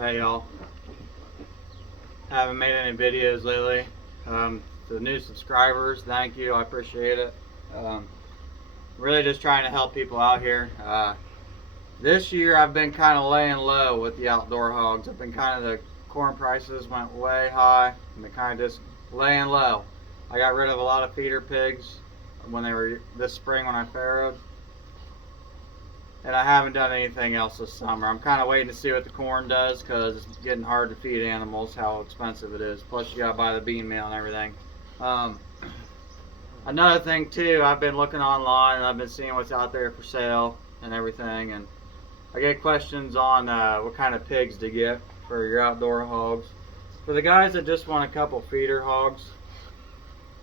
Hey y'all. Haven't made any videos lately. To the new subscribers, thank you. I appreciate it. Really just trying to help people out here. This year I've been kind of laying low with the outdoor hogs. I've been kind of, the corn prices went way high. I've been kind of just laying low. I got rid of a lot of feeder pigs when they were this spring when I farrowed. And I haven't done anything else this summer. I'm kind of waiting to see what the corn does because it's getting hard to feed animals, how expensive it is. Plus you gotta buy the bean meal and everything. Another thing too, I've been looking online and I've been seeing what's out there for sale and everything. And I get questions on what kind of pigs to get for your outdoor hogs. For the guys that just want a couple feeder hogs,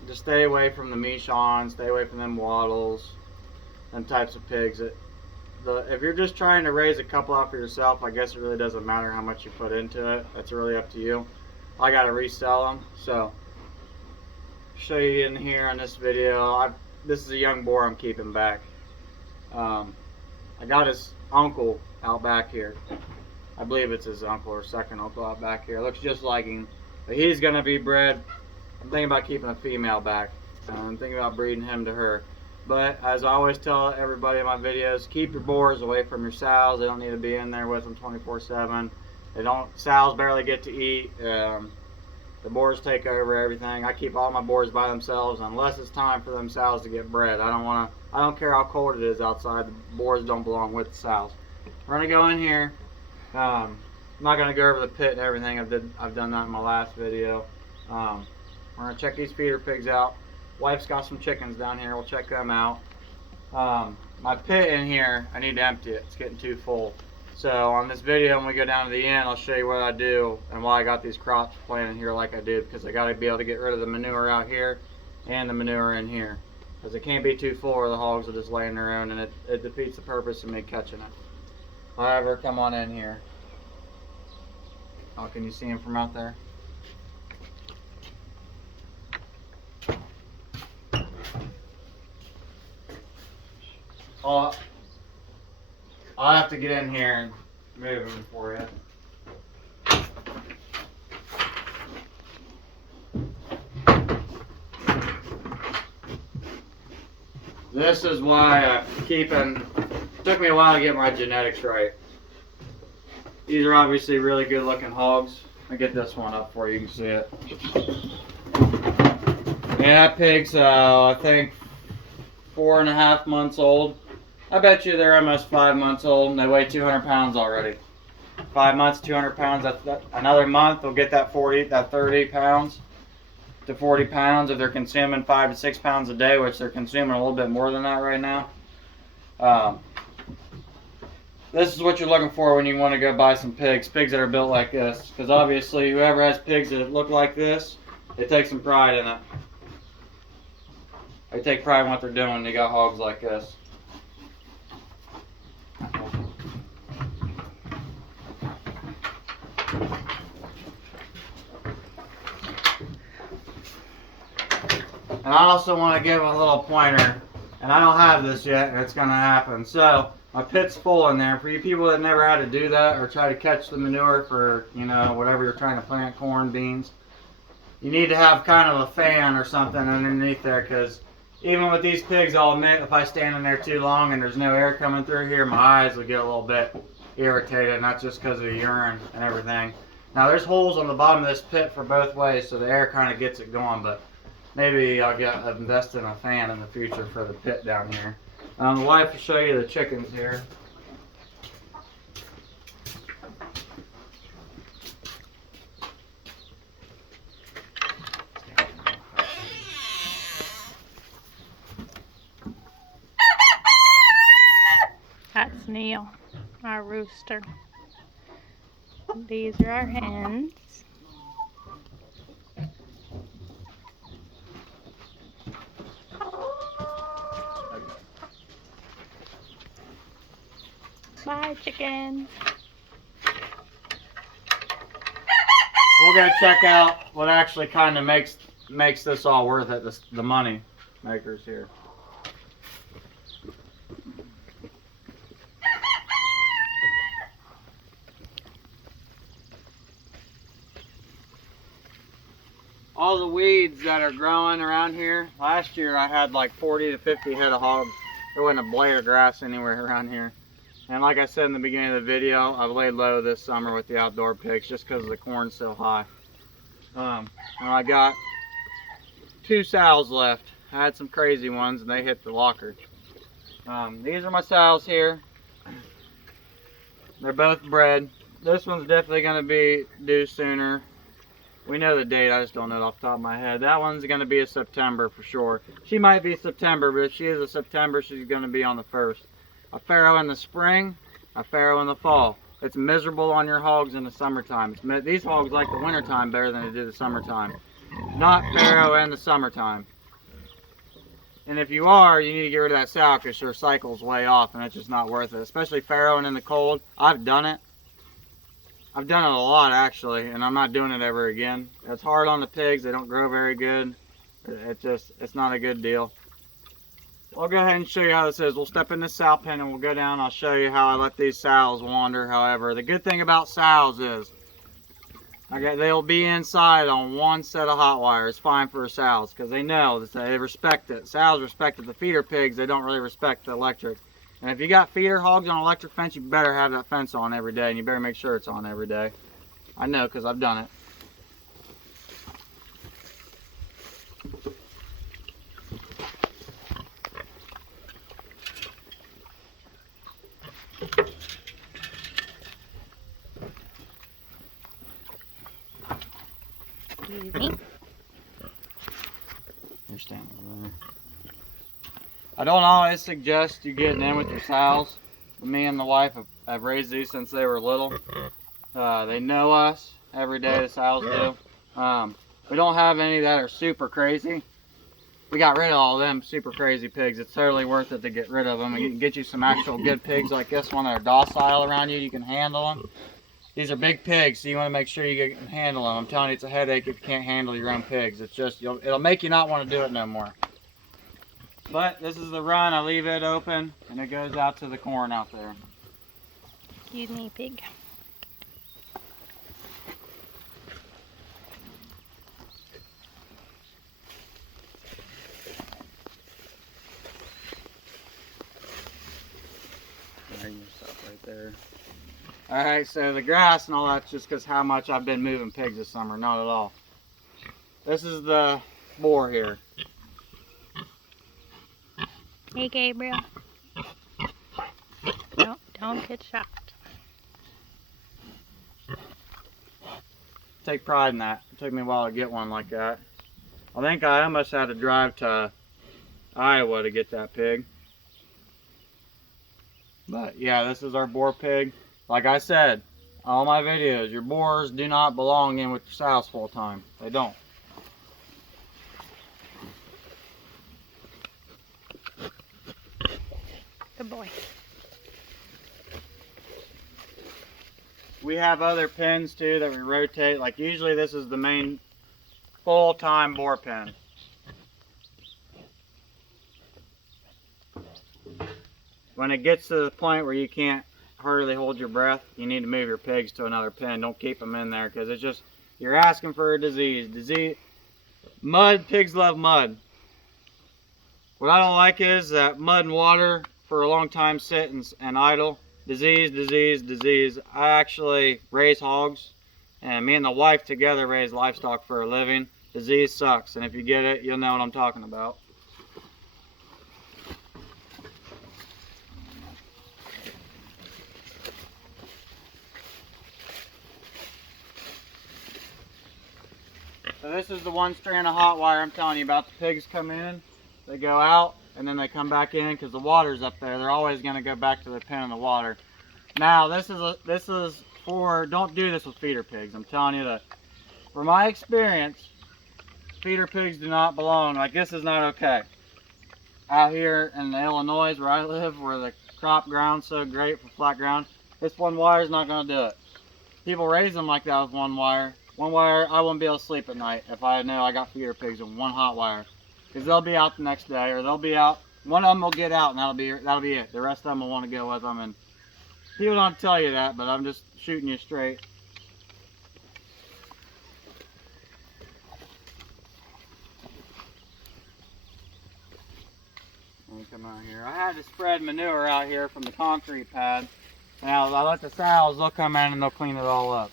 just stay away from the Michons, stay away from them Waddles, them types of pigs. If you're just trying to raise a couple out for yourself, I guess it really doesn't matter how much you put into it. That's really up to you. I gotta resell them, so show you in here on this video. This is a young boar I'm keeping back. I got his uncle out back here. I believe it's his uncle or second uncle out back here. Looks just like him, but he's gonna be bred. I'm thinking about keeping a female back. I'm thinking about breeding him to her. But as I always tell everybody in my videos, keep your boars away from your sows. They don't need to be in there with them 24/7. Sows barely get to eat. The boars take over everything. I keep all my boars by themselves unless it's time for them sows to get bred. I don't care how cold it is outside. The boars don't belong with the sows. We're gonna go in here. I'm not gonna go over the pit and everything. I've done that in my last video. We're gonna check these feeder pigs out. Wife's got some chickens down here. We'll check them out. My pit in here, I need to empty it. It's getting too full. So on this video, when we go down to the end, I'll show you what I do and why I got these crops planted here like I did, because I got to be able to get rid of the manure out here and the manure in here, because it can't be too full or the hogs will just lay on their own, and it defeats the purpose of me catching it. However, come on in here. Oh, can you see him from out there? I'll have to get in here and move them for you. This is why took me a while to get my genetics right. These are obviously really good looking hogs. I'll get this one up for you, you can see it. Yeah, that pig's I think 4.5 months old. I bet you they're almost 5 months old and they weigh 200 pounds already. 5 months, 200 pounds. Another month they'll get that 30 pounds to 40 pounds if they're consuming 5 to 6 pounds a day, which they're consuming a little bit more than that right now. This is what you're looking for when you want to go buy some pigs that are built like this. Because obviously whoever has pigs that look like this, they take some pride in it. They take pride in what they're doing when they got hogs like this. And I also want to give a little pointer, and I don't have this yet, and it's going to happen. So, my pit's full in there. For you people that never had to do that or try to catch the manure for, whatever you're trying to plant, corn, beans, you need to have kind of a fan or something underneath there, because even with these pigs, I'll admit, if I stand in there too long and there's no air coming through here, my eyes will get a little bit irritated, and that's just because of the urine and everything. Now, there's holes on the bottom of this pit for both ways, so the air kind of gets it going, but maybe I'll invest in a fan in the future for the pit down here. The wife will show you the chickens here. That's Neil, our rooster. These are our hens. Bye, chickens. We're gonna check out what actually kind of makes this all worth it. The money makers here. all the weeds that are growing around here. Last year I had like 40 to 50 head of hogs. There wasn't a blade of grass anywhere around here. And like I said in the beginning of the video, I've laid low this summer with the outdoor pigs just because the corn's so high. And I got 2 sows left. I had some crazy ones and they hit the locker. These are my sows here. They're both bred. This one's definitely going to be due sooner. We know the date, I just don't know it off the top of my head. That one's going to be a September for sure. She might be September, but if she is a September, she's going to be on the 1st. A farrow in the spring, a farrow in the fall. It's miserable on your hogs in the summertime. These hogs like the wintertime better than they do the summertime. Not farrow in the summertime. And if you are, you need to get rid of that sow because your cycle's way off and it's just not worth it. Especially farrowing in the cold. I've done it. I've done it a lot actually, and I'm not doing it ever again. It's hard on the pigs. They don't grow very good. It's not a good deal. I'll go ahead and show you how this is. We'll step in this sow pen and we'll go down. I'll show you how I let these sows wander. However, the good thing about sows is they'll be inside on one set of hot wire. It's fine for sows because they know that they respect it. Sows respect it. The feeder pigs, they don't really respect the electric. And if you got feeder hogs on an electric fence, you better have that fence on every day, and you better make sure it's on every day. I know because I've done it. Excuse me. You're standing over there. I don't always suggest you getting in with your sows. Me and the wife have raised these since they were little. They know us every day, the sows do. We don't have any that are super crazy. We got rid of all them super crazy pigs. It's totally worth it to get rid of them. And you can get you some actual good pigs like this one that are docile around you. You can handle them. These are big pigs, so you want to make sure you can handle them. I'm telling you, it's a headache if you can't handle your own pigs. It's just, it'll make you not want to do it no more. But this is the run. I leave it open, and it goes out to the corn out there. Excuse me, pig. Right there. Alright, so the grass and all that's just because how much I've been moving pigs this summer. Not at all. This is the boar here. Hey, Gabriel. Don't get shocked. Take pride in that. It took me a while to get one like that. I think I almost had to drive to Iowa to get that pig. But yeah, this is our boar pig. Like I said, all my videos, your boars do not belong in with your sows full time. They don't. Good boy. We have other pens too that we rotate. Like usually this is the main full-time boar pen. When it gets to the point where you can't hardly hold your breath, you need to move your pigs to another pen. Don't keep them in there because it's just, you're asking for a disease. Mud, pigs love mud. What I don't like is that mud and water for a long time sit and idle. Disease. I actually raise hogs, and me and the wife together raise livestock for a living. Disease sucks, and if you get it, you'll know what I'm talking about. So this is the one strand of hot wire I'm telling you about. The pigs come in, they go out, and then they come back in because the water's up there. They're always going to go back to the pen in the water. Now this is for, don't do this with feeder pigs. I'm telling you that from my experience, feeder pigs do not belong. Like this is not okay. Out here in Illinois where I live, where the crop ground's so great for flat ground, this one wire is not going to do it. People raise them like that with one wire. One wire, I wouldn't be able to sleep at night if I know I got feeder pigs with one hot wire. Because they'll be out the next day, or they'll be out. One of them will get out, and that'll be it. The rest of them will want to go with them. And people don't tell you that, but I'm just shooting you straight. Let me come out here. I had to spread manure out here from the concrete pad. Now I let the sows, they'll come in and they'll clean it all up.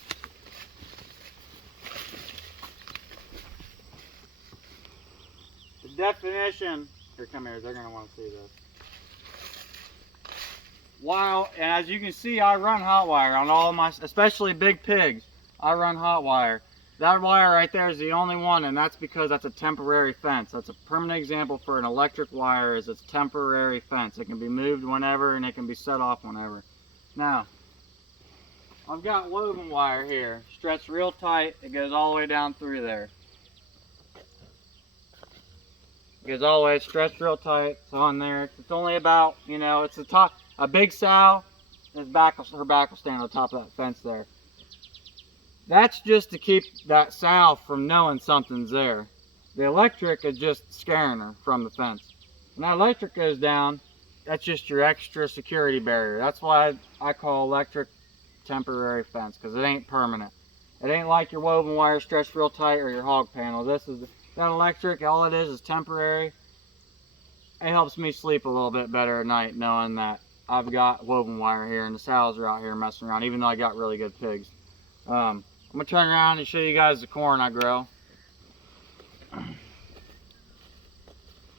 The definition, here, come here, they're going to want to see this. Wow, and as you can see, I run hot wire on all my, especially big pigs. I run hot wire. That wire right there is the only one, and that's because that's a temporary fence. That's a permanent example for an electric wire, is it's temporary fence. It can be moved whenever and it can be set off whenever. Now, I've got woven wire here, stretched real tight. It goes all the way down through there. It goes all the way, stretched real tight. It's on there. It's only about, you know, it's the top. A big sow, her back will stand on the top of that fence there. That's just to keep that sow from knowing something's there. The electric is just scaring her from the fence. When that electric goes down, that's just your extra security barrier. That's why I call electric temporary fence, because it ain't permanent. It ain't like your woven wire stretched real tight or your hog panel. That electric, all it is temporary. It helps me sleep a little bit better at night knowing that I've got woven wire here and the sows are out here messing around, even though I got really good pigs. I'm going to turn around and show you guys the corn I grow.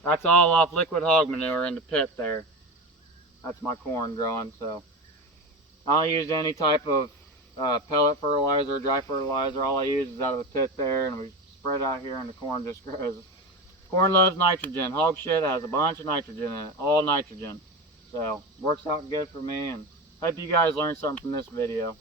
That's all off liquid hog manure in the pit there. That's my corn growing, so I don't use any type of pellet fertilizer or dry fertilizer. All I use is out of the pit there, and we spread out here and the corn just grows. Corn loves nitrogen. Hog shit has a bunch of nitrogen in it, all nitrogen. So, works out good for me, and hope you guys learned something from this video.